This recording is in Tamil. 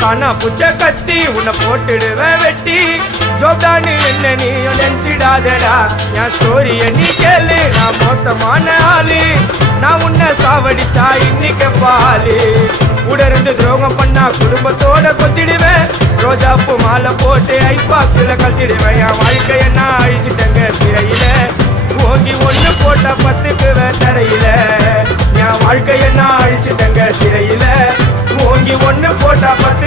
காணா புச்ச கத்தி உன்னை போட்டுடுவேன் வெட்டி ஜோப்டான்னு என்ன நீ நினைச்சிடாதடா என் ஸ்டோரிய நீ கேளு நான் மோசமான ஆளு நான் உன்னை சாவடிச்சா இன்னைக்கு பாலு கூட 2 துரோகம் பண்ணா குடும்பத்தோட கொத்திடுவேன் ரோஜாப்பு மாலை போட்டு ஐஸ் பாக்ஸ்ல கழட்டிடுவேன் என் வாழ்க்கைய நான் அழிச்சிட்டேங்க சிறையில ஓங்கி 1 போட்ட 10க்கு தரையில என் வாழ்க்கைய நான் அழிச்சிட்டேங்க சிறையில ஓங்கி 1 போட்டா 10